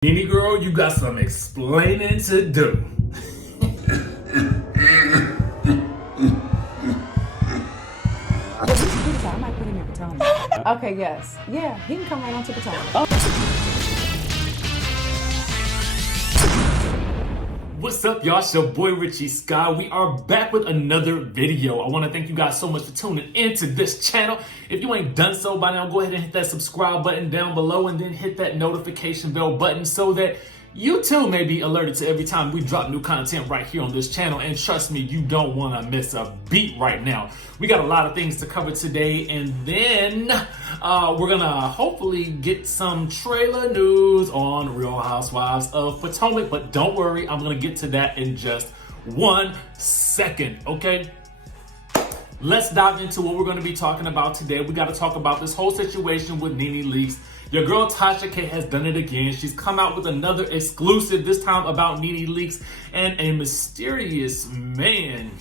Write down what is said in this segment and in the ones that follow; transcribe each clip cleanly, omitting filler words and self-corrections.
Nene girl, you got some explaining to do. I might put him in Potomac. Okay, yes. Yeah, he can come right on to Potomac. What's up, y'all? It's your boy Richie Sky. We are back with another video. I want to thank you guys so much for tuning into this channel. If you ain't done so by now, go ahead and hit that subscribe button down below and then hit that notification bell button so that you too may be alerted to every time we drop new content right here on this channel. And trust me, you don't want to miss a beat right now. We got a lot of things to cover today, and then we're gonna hopefully get some trailer news on Real Housewives of Potomac. But don't worry, I'm gonna get to that in just 1 second, okay? Let's dive into what we're going to be talking about today. We got to talk about this whole situation with Nene Leakes. Your girl Tasha K has done it again. She's come out with another exclusive, this time about Nene Leakes and a mysterious man.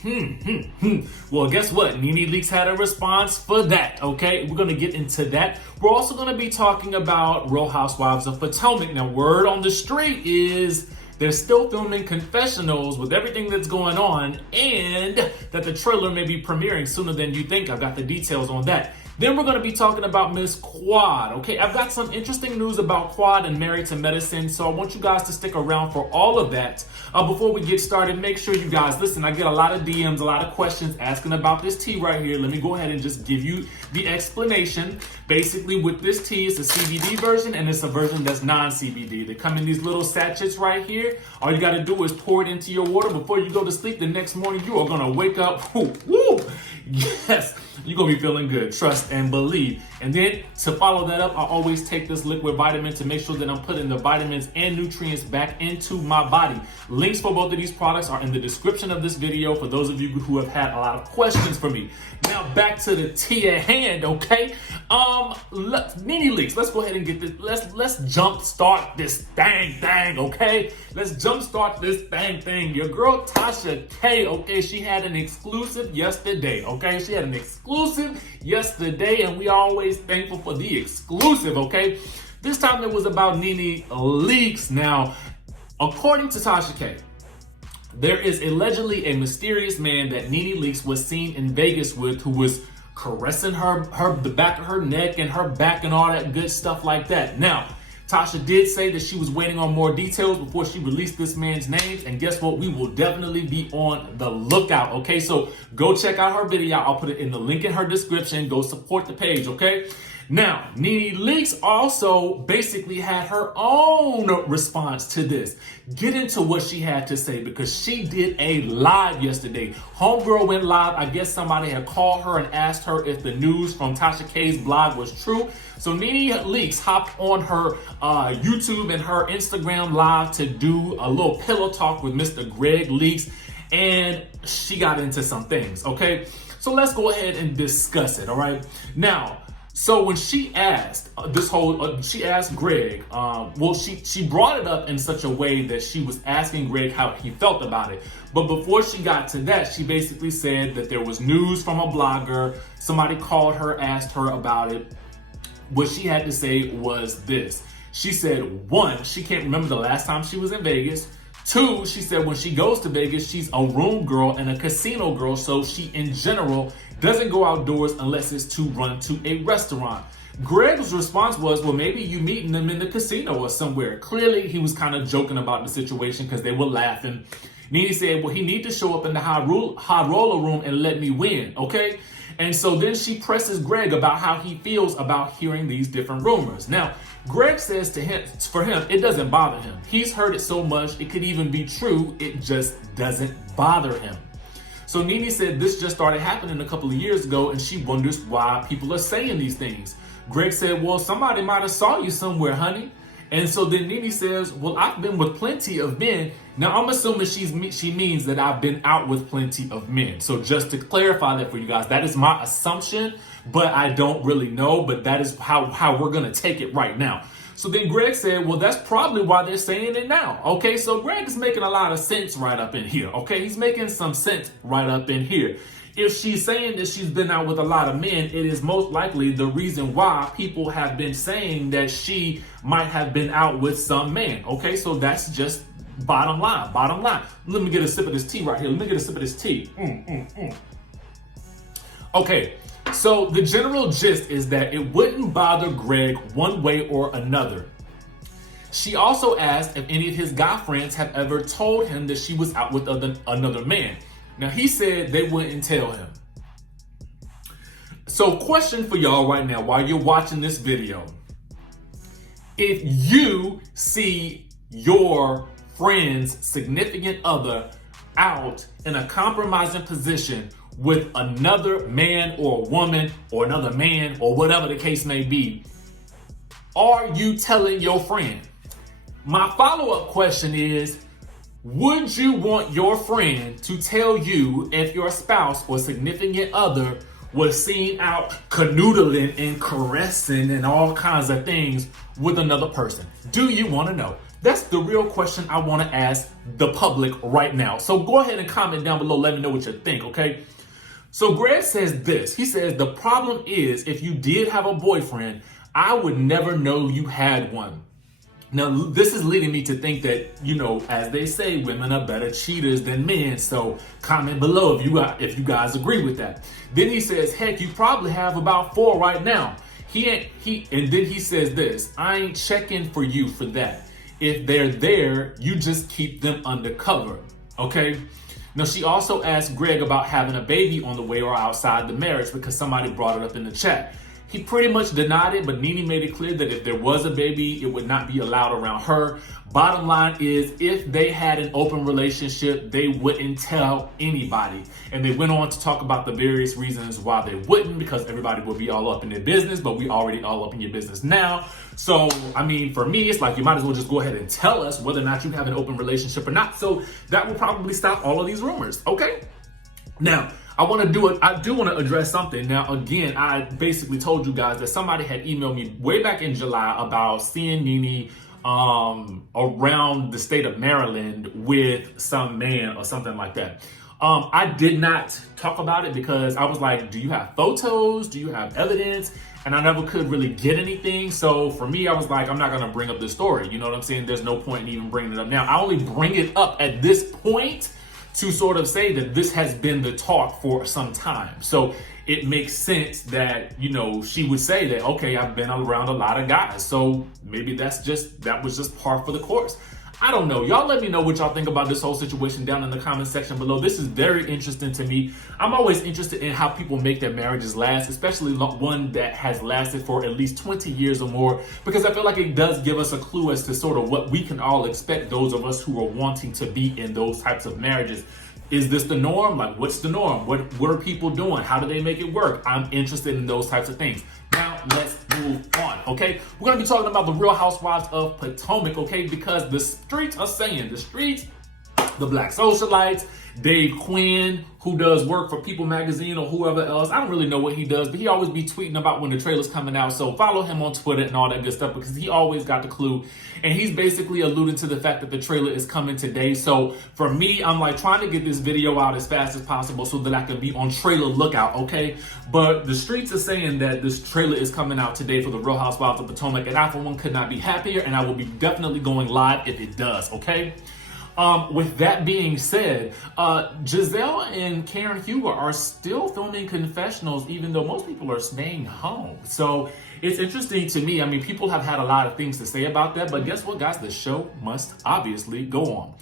Well, guess what? Nene Leakes had a response for that, okay? We're going to get into that. We're also going to be talking about Real Housewives of Potomac. Now, word on the street is they're still filming confessionals with everything that's going on, and that the trailer may be premiering sooner than you think. I've got the details on that. Then we're going to be talking about Miss Quad. Okay, I've got some interesting news about Quad and Married to Medicine, so I want you guys to stick around for all of that. Before we get started, make sure you guys listen. I get a lot of DMs, a lot of questions asking about this tea right here. Let me go ahead and just give you the explanation. Basically, with this tea, it's a CBD version and it's a version that's non-CBD. They come in these little sachets right here. All you got to do is pour it into your water before you go to sleep. The next morning, you are going to wake up. Woo! Yes, you're going to be feeling good. Trust and believe. And then to follow that up, I always take this liquid vitamin to make sure that I'm putting the vitamins and nutrients back into my body. Links for both of these products are in the description of this video for those of you who have had a lot of questions for me. Now back to the tea at hand, okay? Nene Leakes, let's go ahead and get this. Let's jump start this thing, okay? Let's jump start this thing. Your girl Tasha K, okay, she had an exclusive yesterday, okay? She had an exclusive yesterday, and we always thankful for the exclusive, okay? This time it was about Nene Leakes. Now, according to Tasha K, there is allegedly a mysterious man that Nene Leakes was seen in Vegas with, who was caressing the back of her neck and her back and all that good stuff like that. Now, Tasha did say that she was waiting on more details before she released this man's name, and guess what? We will definitely be on the lookout, okay? So go check out her video. I'll put it in the link in her description. Go support the page, okay? Now, Nene Leakes also basically had her own response to this. Get into what she had to say, because she did a live yesterday. Homegirl went live. I guess somebody had called her and asked her if the news from Tasha K's blog was true. So Nene Leakes hopped on her YouTube and her Instagram live to do a little pillow talk with Mr. Gregg Leakes, and she got into some things, okay? So let's go ahead and discuss it, all right? Now, so when she asked she asked Greg, she brought it up in such a way that she was asking Greg how he felt about it. But before she got to that, she basically said that there was news from a blogger. Somebody called her, asked her about it. What she had to say was this. She said, 1, she can't remember the last time she was in Vegas. 2, she said when she goes to Vegas, she's a room girl and a casino girl, so she, in general, doesn't go outdoors unless it's to run to a restaurant. Greg's response was, well, maybe you meeting them in the casino or somewhere. Clearly, he was kind of joking about the situation because they were laughing. Nene said, well, he need to show up in the high roller room and let me win, okay? And so then she presses Greg about how he feels about hearing these different rumors. Now, Greg says to him, for him, it doesn't bother him. He's heard it so much, it could even be true. It just doesn't bother him. So Nene said this just started happening a couple of years ago, and she wonders why people are saying these things. Greg said, well, somebody might have saw you somewhere, honey. And so then Nene says, well, I've been with plenty of men. Now, I'm assuming she means that I've been out with plenty of men. So just to clarify that for you guys, that is my assumption, but I don't really know. But that is how we're going to take it right now. So then Greg said, well, that's probably why they're saying it now. Okay, so Greg is making a lot of sense right up in here. Okay, he's making some sense right up in here. If she's saying that she's been out with a lot of men, it is most likely the reason why people have been saying that she might have been out with some man. Okay, so that's just bottom line. Let me get a sip of this tea right here. Okay, so the general gist is that it wouldn't bother Gregg one way or another. She also asked if any of his guy friends have ever told him that she was out with another man. Now, he said they wouldn't tell him. So, question for y'all right now while you're watching this video. If you see your friend's significant other out in a compromising position with another man or woman or another man or whatever the case may be, are you telling your friend? My follow-up question is, would you want your friend to tell you if your spouse or significant other was seen out canoodling and caressing and all kinds of things with another person? Do you want to know? That's the real question I want to ask the public right now. So go ahead and comment down below. Let me know what you think, okay? So Gregg says this. He says, the problem is if you did have a boyfriend, I would never know you had one. Now, this is leading me to think that, you know, as they say, women are better cheaters than men. So comment below if you guys agree with that. Then he says, heck, you probably have about 4 right now. And then he says this, I ain't checking for you for that. If they're there, you just keep them undercover. Okay. Now, she also asked Gregg about having a baby on the way or outside the marriage because somebody brought it up in the chat. He pretty much denied it, but Nene made it clear that if there was a baby, it would not be allowed around her. Bottom line is, if they had an open relationship, they wouldn't tell anybody. And they went on to talk about the various reasons why they wouldn't, because everybody would be all up in their business, but we already all up in your business now. So, I mean, for me, it's like you might as well just go ahead and tell us whether or not you have an open relationship or not. So that will probably stop all of these rumors, okay? Now, I do want to address something. Now, again, I basically told you guys that somebody had emailed me way back in July about seeing Nene around the state of Maryland with some man or something like that. I did not talk about it because I was like, do you have photos? Do you have evidence? And I never could really get anything. So for me, I was like, I'm not going to bring up this story. You know what I'm saying? There's no point in even bringing it up now. I only bring it up at this point to sort of say that this has been the talk for some time. So it makes sense that, you know, she would say that, okay, I've been around a lot of guys. So maybe that was just par for the course. I don't know. Y'all let me know what y'all think about this whole situation down in the comment section below. This is very interesting to me. I'm always interested in how people make their marriages last, especially one that has lasted for at least 20 years or more, because I feel like it does give us a clue as to sort of what we can all expect, those of us who are wanting to be in those types of marriages. Is this the norm? Like, what's the norm? What are people doing? How do they make it work? I'm interested in those types of things. Now, let's move on, okay? We're going to be talking about the Real Housewives of Potomac, okay? Because the streets, the Black Socialites, Dave Quinn, who does work for People Magazine or whoever else. I don't really know what he does, but he always be tweeting about when the trailer's coming out. So follow him on Twitter and all that good stuff because he always got the clue. And he's basically alluded to the fact that the trailer is coming today. So for me, I'm like trying to get this video out as fast as possible so that I can be on trailer lookout, okay? But the streets are saying that this trailer is coming out today for the Real Housewives of Potomac. And I, for one, could not be happier. And I will be definitely going live if it does, okay? With that being said, Giselle and Karen Huger are still filming confessionals, even though most people are staying home. So it's interesting to me. I mean, people have had a lot of things to say about that, but guess what, guys? The show must obviously go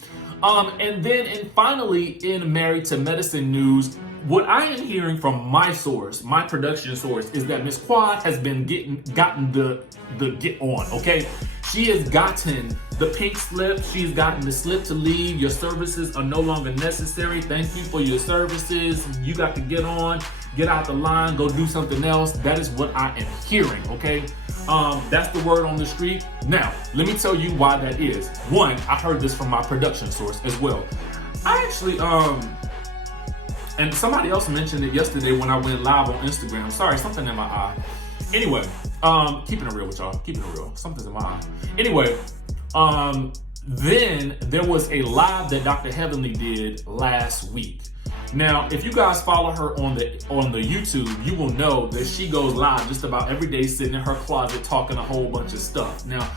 on. And finally, in Married to Medicine news, what I am hearing from my source, my production source, is that Miss Quad has been gotten the get on, okay? She has gotten the pink slip. She's gotten the slip to leave. Your services are no longer necessary. Thank you for your services. You got to get on, get out the line, go do something else. That is what I am hearing, okay? That's the word on the street. Now, let me tell you why that is. One, I heard this from my production source as well. I actually, and somebody else mentioned it yesterday when I went live on Instagram. Sorry, something in my eye. Anyway, keeping it real with y'all. Keeping it real. Something's in my eye. Anyway, then there was a live that Dr. Heavenly did last week. Now, if you guys follow her on the YouTube, you will know that she goes live just about every day, sitting in her closet talking a whole bunch of stuff. Now,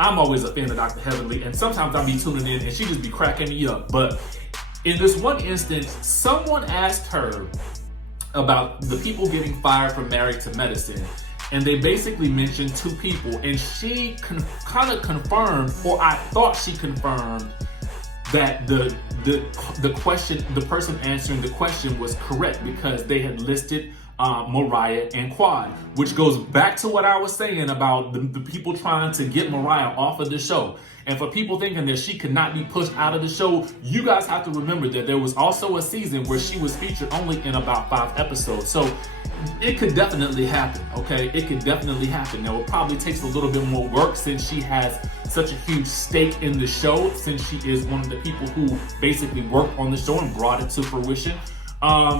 I'm always a fan of Dr. Heavenly, and sometimes I'll be tuning in and she just be cracking me up. But in this one instance, someone asked her about the people getting fired from Married to Medicine, and they basically mentioned two people, and she kind of confirmed, or I thought she confirmed, that the question, the person answering the question was correct, because they had listed Mariah and Quad, which goes back to what I was saying about the people trying to get Mariah off of the show. And for people thinking that she could not be pushed out of the show, you guys have to remember that there was also a season where she was featured only in about 5 episodes. So it could definitely happen, okay? It could definitely happen. Now, it probably takes a little bit more work since she has such a huge stake in the show, since she is one of the people who basically worked on the show and brought it to fruition.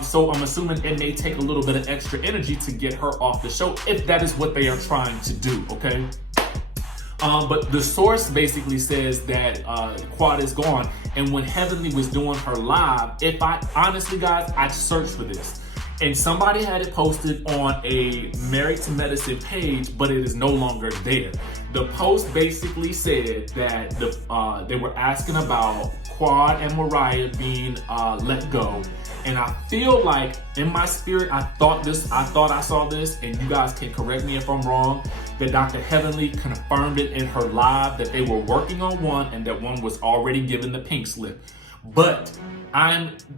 So I'm assuming it may take a little bit of extra energy to get her off the show, if that is what they are trying to do, okay? But the source basically says that Quad is gone. And when Heavenly was doing her live, honestly, guys, I searched for this. And somebody had it posted on a Married to Medicine page, but it is no longer there. The post basically said that they were asking about Quad and Mariah being let go. And I feel like in my spirit, I thought I saw this, and you guys can correct me if I'm wrong, that Dr. Heavenly confirmed it in her live that they were working on one and that one was already given the pink slip. But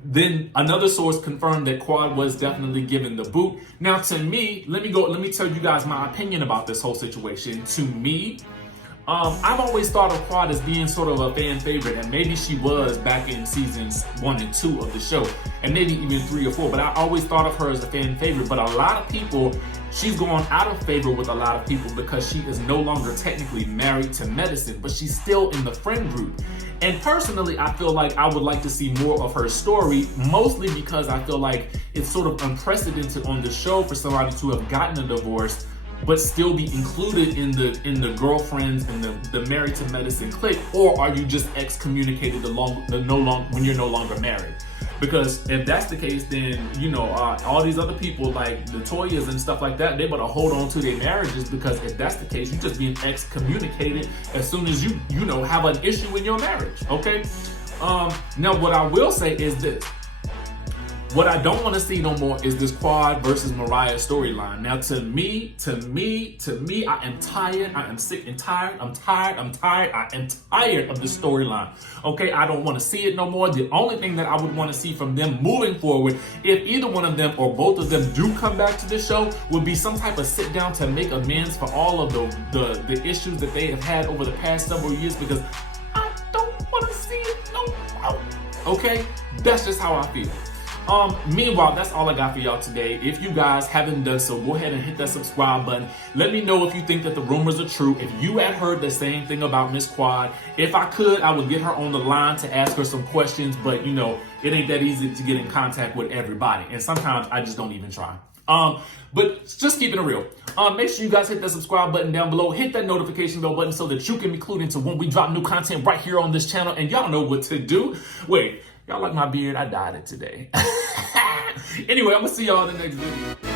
then another source confirmed that Quad was definitely given the boot. Now, to me, let me tell you guys my opinion about this whole situation. To me, I've always thought of Quad as being sort of a fan favorite, and maybe she was back in seasons 1 and 2 of the show, and maybe even 3 or 4, but I always thought of her as a fan favorite. But a lot of people, she's gone out of favor with a lot of people because she is no longer technically Married to Medicine, but she's still in the friend group. And personally, I feel like I would like to see more of her story, mostly because I feel like it's sort of unprecedented on the show for somebody to have gotten a divorce but still be included in the girlfriends and the Married to Medicine clique, or are you just excommunicated when you're no longer married? Because if that's the case, then all these other people like the Toyas and stuff like that, they better hold on to their marriages, because if that's the case, you're just being excommunicated as soon as you have an issue in your marriage. Okay. Now what I will say is this. What I don't want to see no more is this Quad versus Mariah storyline. Now, to me, I am tired. I am sick and tired. I'm tired. I am tired of this storyline. Okay, I don't want to see it no more. The only thing that I would want to see from them moving forward, if either one of them or both of them do come back to the show, would be some type of sit down to make amends for all of the issues that they have had over the past several years, because I don't want to see it no more. Okay, that's just how I feel. Meanwhile, that's all I got for y'all today. If you guys haven't done so, go ahead and hit that subscribe button. Let me know if you think that the rumors are true. If you had heard the same thing about Miss Quad. If I could, I would get her on the line to ask her some questions, but it ain't that easy to get in contact with everybody. And sometimes I just don't even try. But just keeping it real. Make sure you guys hit that subscribe button down below. Hit that notification bell button so that you can be clued into when we drop new content right here on this channel. And y'all know what to do. Wait, y'all like my beard? I dyed it today. Anyway, I'm gonna see y'all in the next video.